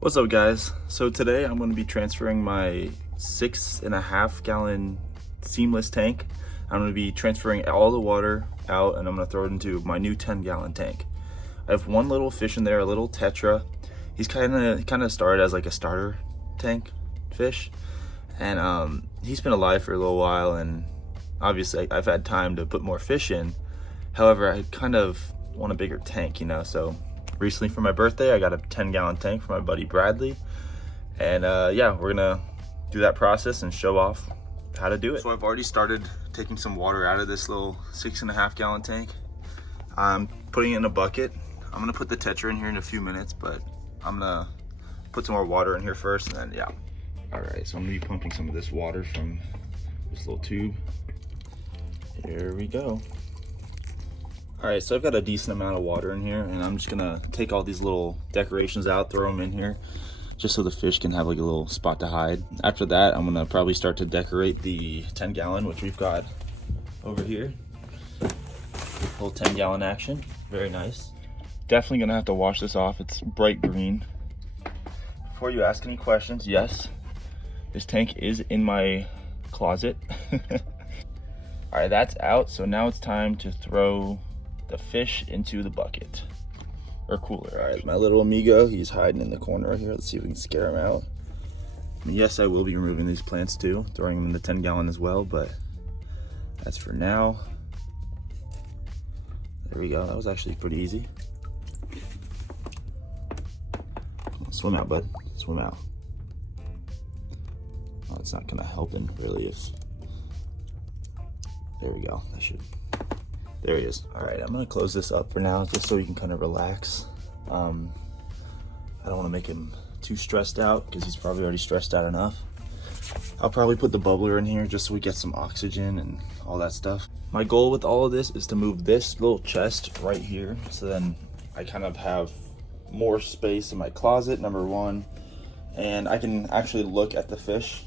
What's up, guys? So today I'm going to be transferring my 6.5 gallon seamless tank. I'm going to be transferring all the water out and I'm going to throw it into my new 10-gallon tank. I have one little fish in there, a little tetra. He's kind of started as like a starter tank fish, and he's been alive for a little while, and obviously I've had time to put more fish in. However, I kind of want a bigger tank, so recently for my birthday I got a 10-gallon tank from my buddy Bradley, and yeah, we're gonna do that process and show off how to do it. So I've already started taking some water out of this little 6.5 gallon tank. I'm putting it in a bucket. I'm gonna put the tetra in here in a few minutes, but I'm gonna put some more water in here first, and then yeah. All right, so I'm gonna be pumping some of this water from this little tube. Here we go. All right, so I've got a decent amount of water in here, and I'm just gonna take all these little decorations out, throw them in here, just so the fish can have like a little spot to hide. After that, I'm gonna probably start to decorate the 10-gallon, which we've got over here. Little 10-gallon action, very nice. Definitely gonna have to wash this off, it's bright green. Before you ask any questions, yes, this tank is in my closet. All right, that's out, so now it's time to throw the fish into the bucket or cooler. All right, my little amigo, he's hiding in the corner right here. Let's see if we can scare him out. Yes, I will be removing these plants too, throwing them in the 10-gallon as well, but that's for now. There we go. That was actually pretty easy. Come on, swim out, bud. Swim out. Oh, it's not gonna help him really if. There we go. That should. There he is. All right, I'm gonna close this up for now, just so he can kind of relax. I don't want to make him too stressed out because he's probably already stressed out enough. I'll probably put the bubbler in here just so we get some oxygen and all that stuff. My goal with all of this is to move this little chest right here, so then I kind of have more space in my closet, number one, and I can actually look at the fish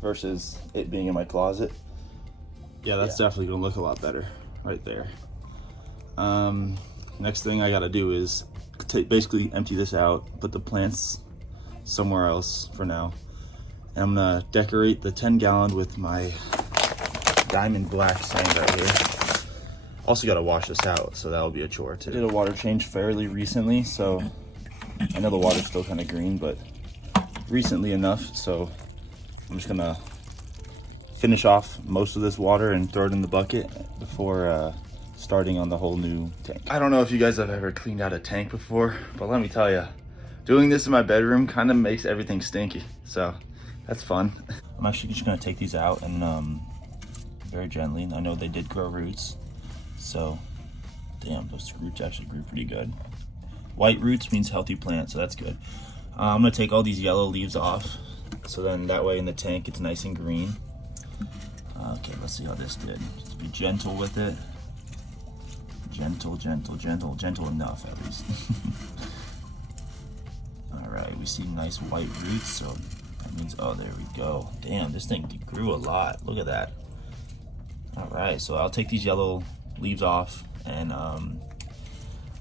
versus it being in my closet. Yeah, that's definitely gonna look a lot better right there. Next thing I gotta do is basically empty this out, put the plants somewhere else for now. And I'm gonna decorate the 10-gallon with my diamond black sand right here. Also gotta wash this out, so that'll be a chore too. I did a water change fairly recently, so I know the water's still kind of green, but recently enough, so I'm just gonna finish off most of this water and throw it in the bucket before starting on the whole new tank. I don't know if you guys have ever cleaned out a tank before, but let me tell you, doing this in my bedroom kind of makes everything stinky, so that's fun. I'm actually just gonna take these out and very gently. I know they did grow roots, so damn, those roots actually grew pretty good. White roots means healthy plant, so that's good. I'm gonna take all these yellow leaves off, so then that way in the tank it's nice and green. Okay, let's see how this did. Just be gentle with it. Gentle, gentle, gentle, gentle enough at least. All right, we see nice white roots, so that means, oh, there we go. Damn, this thing grew a lot. Look at that. All right, so I'll take these yellow leaves off and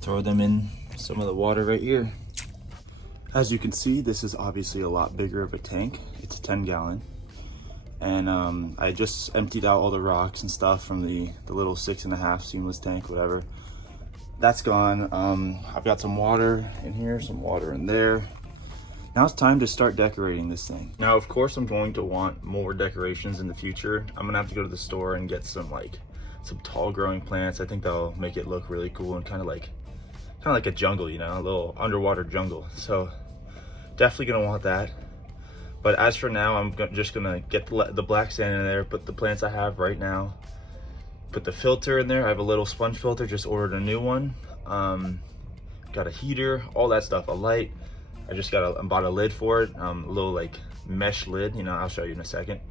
throw them in some of the water right here. As you can see, this is obviously a lot bigger of a tank. It's a 10-gallon. And I just emptied out all the rocks and stuff from the little 6.5 seamless tank, whatever. That's gone. I've got some water in here, some water in there. Now it's time to start decorating this thing. Now, of course, I'm going to want more decorations in the future. I'm gonna have to go to the store and get some tall growing plants. I think that'll make it look really cool and kind of like a jungle, a little underwater jungle. So definitely gonna want that. But as for now, I'm just gonna get the black sand in there, put the plants I have right now, put the filter in there. I have a little sponge filter, just ordered a new one. Got a heater, all that stuff, a light. I bought a lid for it, a little like mesh lid, I'll show you in a second.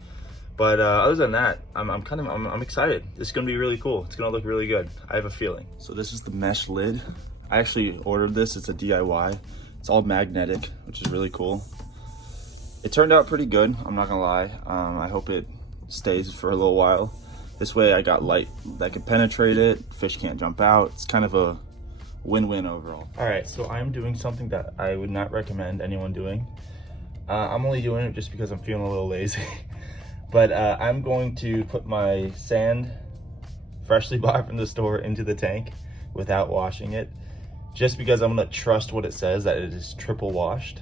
But other than that, I'm excited. This is gonna be really cool. It's gonna look really good. I have a feeling. So this is the mesh lid. I actually ordered this, it's a DIY. It's all magnetic, which is really cool. It turned out pretty good, I'm not gonna lie. I hope it stays for a little while. This way I got light that can penetrate it, fish can't jump out. It's kind of a Win-win overall. All right, so I'm doing something that I would not recommend anyone doing. I'm only doing it just because I'm feeling a little lazy. But I'm going to put my sand, freshly bought from the store, into the tank without washing it, just because I'm gonna trust what it says, that it is triple washed.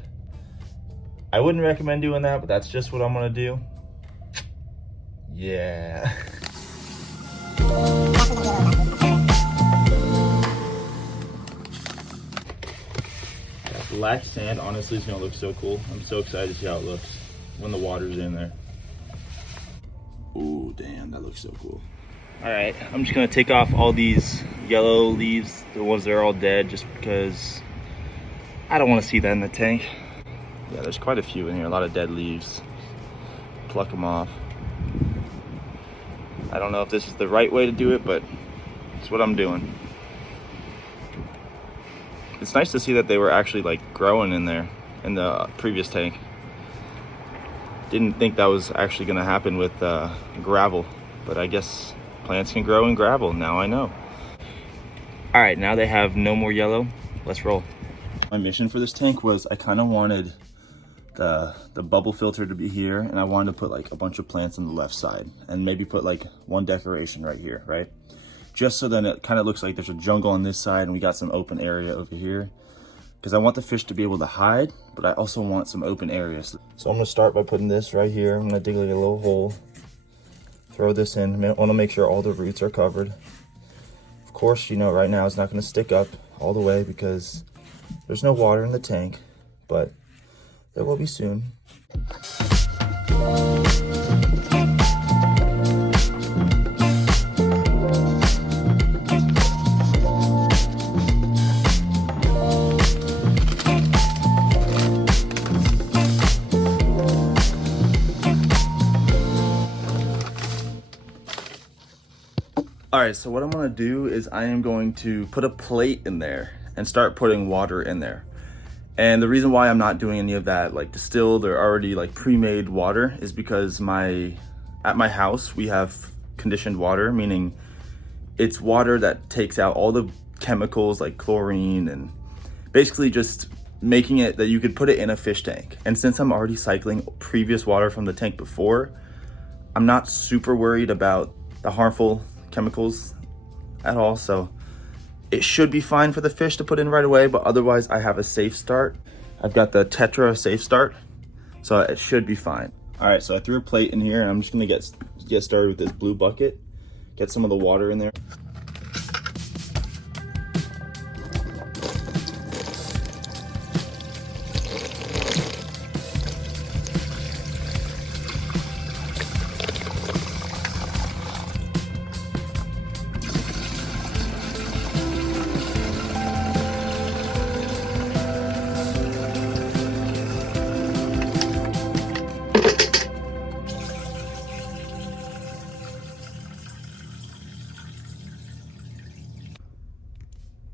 I wouldn't recommend doing that, but that's just what I'm gonna do. Yeah. Black sand honestly is gonna look so cool. I'm so excited to see how it looks when the water's in there. Ooh, damn, that looks so cool. All right, I'm just gonna take off all these yellow leaves, the ones that are all dead, just because I don't wanna see that in the tank. Yeah, there's quite a few in here, a lot of dead leaves. Pluck them off. I don't know if this is the right way to do it, but it's what I'm doing. It's nice to see that they were actually like growing in there in the previous tank. Didn't think that was actually gonna happen with gravel, but I guess plants can grow in gravel, now I know. All right, now they have no more yellow. Let's roll. My mission for this tank was I kind of wanted the bubble filter to be here, and I wanted to put like a bunch of plants on the left side and maybe put like one decoration right here, right? Just so then it kind of looks like there's a jungle on this side and we got some open area over here, because I want the fish to be able to hide, but I also want some open areas. So I'm gonna start by putting this right here. I'm gonna dig like a little hole, throw this in. I wanna make sure all the roots are covered. Of course, you know, right now it's not gonna stick up all the way because there's no water in the tank, but there will be soon. All right, so what I'm gonna do is I am going to put a plate in there and start putting water in there. And the reason why I'm not doing any of that like distilled or already like pre-made water is because at my house we have conditioned water, meaning it's water that takes out all the chemicals like chlorine and basically just making it that you could put it in a fish tank. And since I'm already cycling previous water from the tank before, I'm not super worried about the harmful chemicals at all, so it should be fine for the fish to put in right away. But otherwise I have a safe start. I've got the Tetra safe start, so it should be fine. All right, so I threw a plate in here and I'm just gonna get started with this blue bucket, get some of the water in there.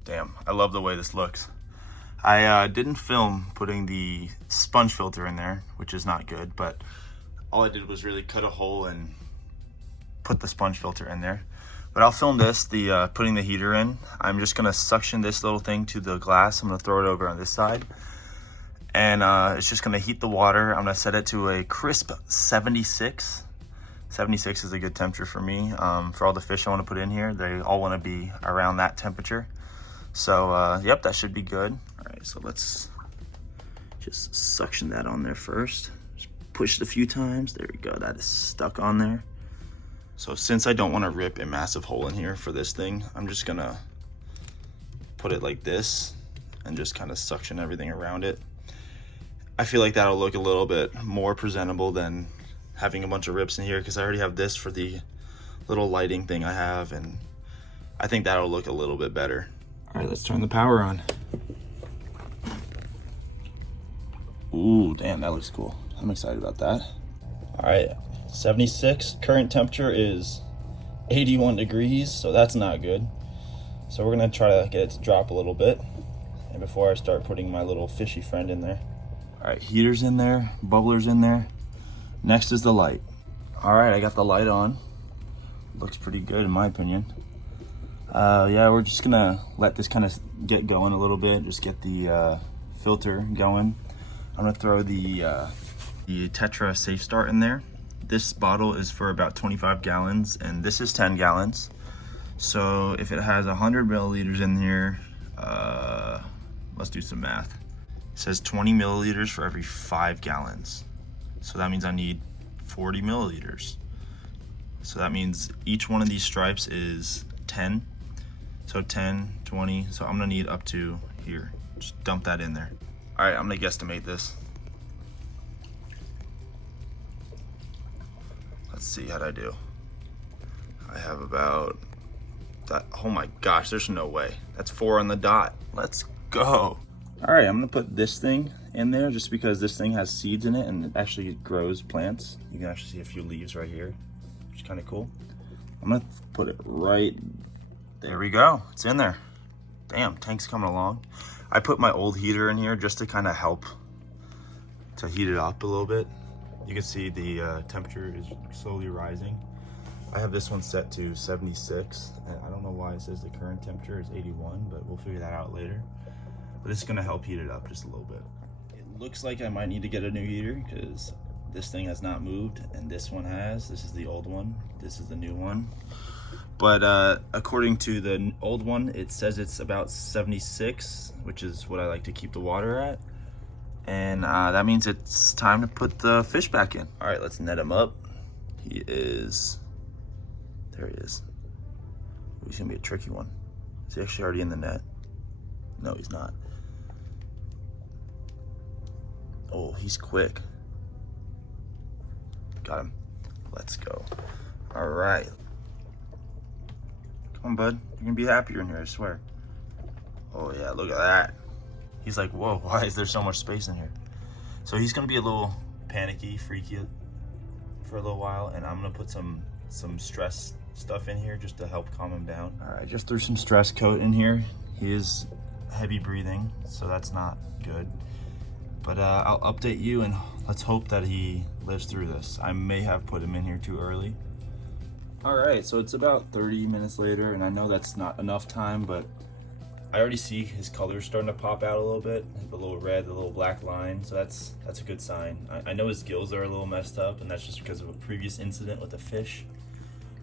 Damn, I love the way this looks. I didn't film putting the sponge filter in there, which is not good, but all I did was really cut a hole and put the sponge filter in there. But I'll film this, putting the heater in. I'm just gonna suction this little thing to the glass. I'm gonna throw it over on this side. And it's just gonna heat the water. I'm gonna set it to a crisp 76. 76 is a good temperature for me. For all the fish I wanna put in here, they all wanna be around that temperature. So, yep, that should be good. All right, so let's just suction that on there first. Just push it a few times. There we go, that is stuck on there. So since I don't want to rip a massive hole in here for this thing, I'm just gonna put it like this and just kind of suction everything around it. I feel like that'll look a little bit more presentable than having a bunch of rips in here, because I already have this for the little lighting thing I have, and I think that'll look a little bit better. All right, let's turn the power on. Ooh, damn, that looks cool. I'm excited about that. All right, 76, current temperature is 81 degrees, so that's not good. So we're gonna try to get it to drop a little bit, and before I start putting my little fishy friend in there. All right, heater's in there, bubbler's in there. Next is the light. All right, I got the light on. Looks pretty good in my opinion. Yeah, we're just gonna let this kind of get going a little bit, just get the filter going. I'm gonna throw the Tetra Safe Start in there. This bottle is for about 25 gallons and this is 10 gallons. So if it has 100 milliliters in here, let's do some math. It says 20 milliliters for every 5 gallons. So that means I need 40 milliliters. So that means each one of these stripes is 10. So 10, 20, so I'm gonna need up to here. Just dump that in there. All right, I'm gonna guesstimate this. Let's see, how'd I do? I have about that. Oh my gosh, there's no way. That's 4 on the dot. Let's go. All right, I'm gonna put this thing in there just because this thing has seeds in it and it actually grows plants. You can actually see a few leaves right here, which is kind of cool. I'm gonna put it right, there we go, it's in there. Damn, tank's coming along. I put my old heater in here just to kind of help to heat it up a little bit. You can see the temperature is slowly rising. I have this one set to 76, and I don't know why it says the current temperature is 81, but we'll figure that out later. But it's gonna help heat it up just a little bit. It looks like I might need to get a new heater because this thing has not moved, and this one has. This is the old one, this is the new one. But according to the old one, it says it's about 76, which is what I like to keep the water at. And that means it's time to put the fish back in. All right, let's net him up. He is, there he is. He's gonna be a tricky one. Is he actually already in the net? No, he's not. Oh, he's quick. Got him. Let's go. All right. Come on, bud. You're gonna be happier in here, I swear. Oh yeah, look at that. He's like, whoa, why is there so much space in here? So he's gonna be a little panicky, freaky for a little while, and I'm gonna put some stress stuff in here just to help calm him down. All right, just threw some stress coat in here. He is heavy breathing, so that's not good. But I'll update you, and let's hope that he lives through this. I may have put him in here too early. All right, so it's about 30 minutes later, and I know that's not enough time, but I already see his colors starting to pop out a little bit, the little red, the little black line, so that's a good sign. I know his gills are a little messed up, and that's just because of a previous incident with the fish,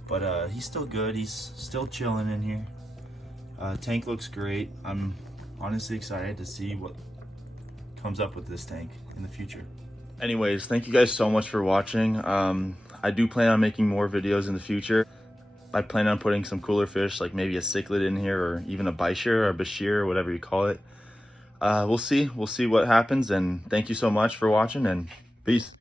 but he's still good. He's still chilling in here. Tank looks great. I'm honestly excited to see what comes up with this tank in the future. Anyways, thank you guys so much for watching. I do plan on making more videos in the future. I plan on putting some cooler fish, like maybe a cichlid in here, or even a Baishir or a Bashir, or whatever you call it. We'll see what happens, and thank you so much for watching, and peace.